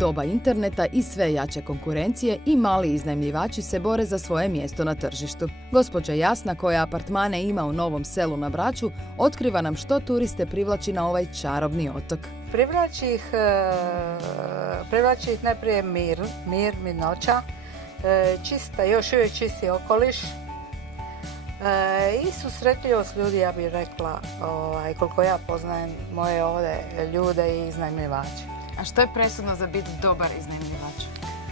doba interneta i sve jače konkurencije i mali iznajmljivači se bore za svoje mjesto na tržištu. Gospođa Jasna, koja apartmane ima u Novom Selu na Braču, otkriva nam što turiste privlači na ovaj čarobni otok. Privlači ih najprije mirnoća, još uvijek čisti okoliš i susretljivost ljudi, ja bih rekla, koliko ja poznajem moje ovdje ljude i iznajmljivače. A što je presudno za biti dobar iznajmljivač?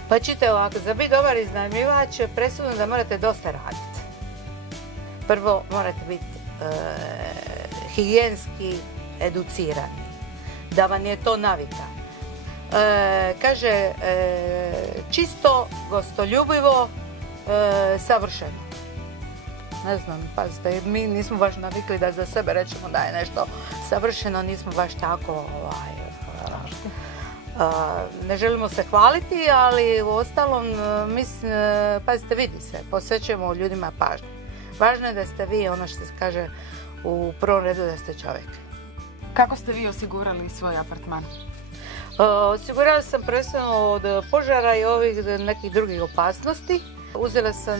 Pa čite ovako, za biti dobar iznajmljivač je presudno da morate dosta raditi. Prvo morate biti higijenski educirani, da vam je to navika. Kaže, čisto, gostoljubivo, savršeno. Ne znam, pazite, mi nismo baš navikli da za sebe rečemo da je nešto savršeno, nismo baš tako, ne želimo se hvaliti, ali u ostalom, pazite, vidi se, posvećujemo ljudima pažnju. Važno je da ste vi, ono što se kaže u prvom redu, da ste čovjek. Kako ste vi osigurali svoj apartman? Osigurala sam prvenstveno od požara i ovih nekih drugih opasnosti. Uzela sam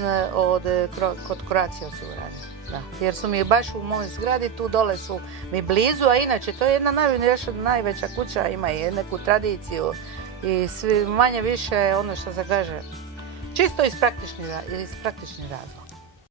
kod Croatia osiguranja. Da. Jer su mi baš u mojoj zgradi, tu dole su mi blizu, a inače to je jedna najveća kuća, ima i neku tradiciju i svi manje više ono što se kaže, čisto iz praktičnih razloga.